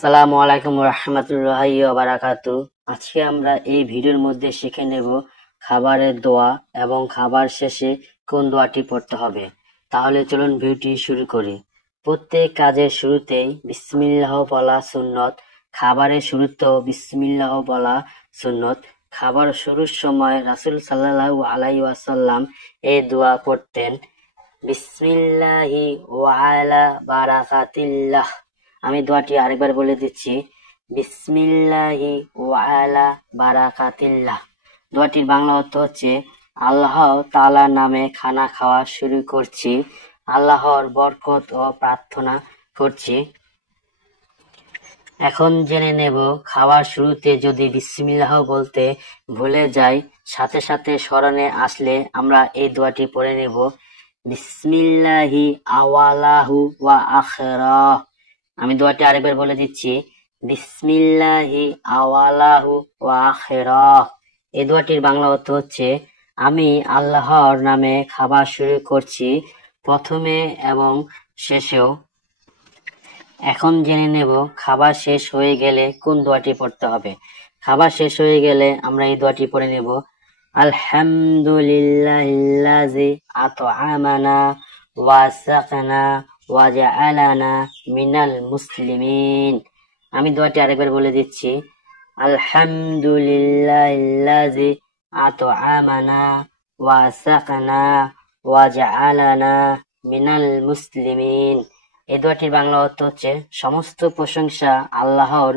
আসসালামু আলাইকুম রহমতুল্লাহি ওয়া বারাকাতু। আজকে আমরা এই ভিডিওর মধ্যে শিখে নেব খাবারের দোয়া এবং খাবার শেষে কোন দোয়াটি পড়তে হবে। তাহলে চলুন ভিডিওটি শুরু করি। প্রত্যেক কাজের শুরুতেই বিসমিল্লাহ বলা সুন্নত। খাবারের শুরুতেও বিসমিল্লাহ বলা সুন্নত। খাবার শুরুর সময় রাসূল সাল্লাল্লাহু আলাইহি ওয়াসাল্লাম এই দোয়া পড়তেন, বিসমিল্লাহি ওয়া আলা বারাকাতিল্লাহ। আমি দোয়াটি আরেকবার বলে দিচ্ছি, বিসমিল্লাহি ওয়া আলা বারাকাতিল্লাহ। দোয়াটির বাংলা অর্থ হচ্ছে, আল্লাহ তাআলার নামে খানা খাওয়া শুরু করছি, আল্লাহর বরকত ও প্রার্থনা করছি। এখন জেনে নেব, খাওয়ার শুরুতে যদি বিসমিল্লাহ বলতে ভুলে যাই, সাথে সাথে স্মরণে আসলে আমরা এই দোয়াটি পড়ে নেব, বিসমিল্লাহি আওয়ালাহু ওয়া আখিরাহ। আমি দোয়াটি আরেকবার বলে দিচ্ছি, বিসমিল্লাহি আওয়ালাহু ওয়া আখিরাহ। এই দোয়াটির বাংলা অর্থ হচ্ছে, আমি আল্লাহর নামে খাবার শুরু করছি, প্রথমে এবং শেষেও। এখন জেনে নেব খাবার শেষ হয়ে গেলে কোন দোয়াটি পড়তে হবে। খাবার শেষ হয়ে গেলে আমরা এই দোয়াটি পড়ে নেব, আলহামদুলিল্লাহিল্লাযী আত'আমানা ওয়া সাকানা ওয়া জাআলানা মিনাল মুসলিমিন। আমি দোয়াটি আরেকবার বলে দিচ্ছি, আলহামদুলিল্লাহিল্লাযী আত'আমানা ওয়া সাকানা ওয়া জাআলানা মিনাল মুসলিমিন। এই দোয়াটির বাংলা অর্থ হচ্ছে, সমস্ত প্রশংসা আল্লাহর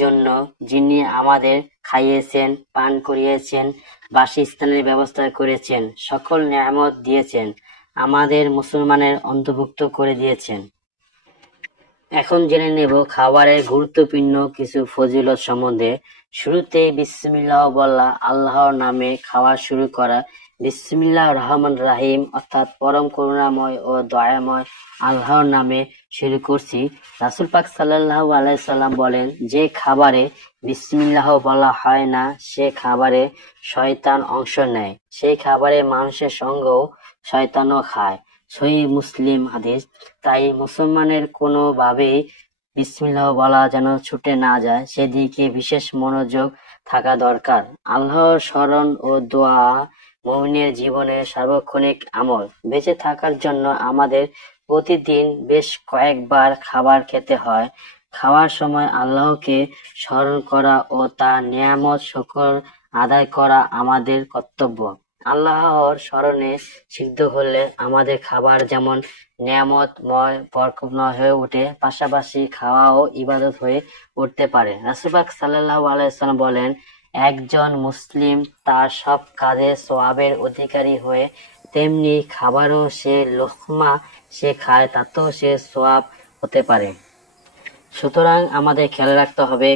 জন্য, যিনি আমাদের খাইয়েছেন, পান করিয়েছেন, বাসস্থানের ব্যবস্থা করেছেন, সকল নেয়ামত দিয়েছেন, আমাদের মুসলমানের অন্তর্ভুক্ত করে দিয়েছেন। এখন জেনে নেব খাবারের গুরুত্বপূর্ণ কিছু ফজিলত সম্বন্ধে। শুরুতেই বিসমিল্লাহ বলা, আল্লাহর নামে খাওয়া শুরু করা। বিসমিল্লাহির রহমানির রহিম অর্থাৎ পরম করুণাময় ও দয়াময় আল্লাহর নামে শুরু করছি। রাসূল পাক সাল্লাল্লাহু আলাইহি সাল্লাম বলেন, যে খাবারে বিসমিল্লাহ বলা হয় না সে খাবারে শয়তান অংশ নেয়, সেই খাবারে মানুষের সঙ্গেও শয়তানও খায়। সহিহ মুসলিম হাদিস। তাই মুসলমানের কোনোভাবেই বিসমিল্লাহ বলা যেন ছুটে না যায়, সেদিকে বিশেষ মনোযোগ থাকা দরকার। আল্লাহর স্মরণ ও দোয়া মুমিনের জীবনের সার্বক্ষণিক আমল। বেঁচে থাকার জন্য আমাদের প্রতিদিন বেশ কয়েকবার খাবার খেতে হয়। খাওয়ার সময় আল্লাহকে স্মরণ করা ও তার নেয়ামত শুকর আদায় করা আমাদের কর্তব্য। আল্লাহর স্মরণে সিদ্ধ হলে আমাদের খাবার যেমন নেয়ামতময় বরকতময় হয়ে ওঠে, পাশাপাশি খাওয়াও ইবাদত হয়ে উঠতে পারে। রাসূল পাক সাল্লাল্লাহু আলাইহি ওয়াসাল্লাম বলেন, একজন মুসলিম তার সব কাজে সওয়াবের অধিকারী হয়ে, তেমনি খাবারও সে লোকমা সে খায় তাতেও সে সওয়াব হতে পারে। সুতরাং আমাদের খেয়াল রাখতে হবে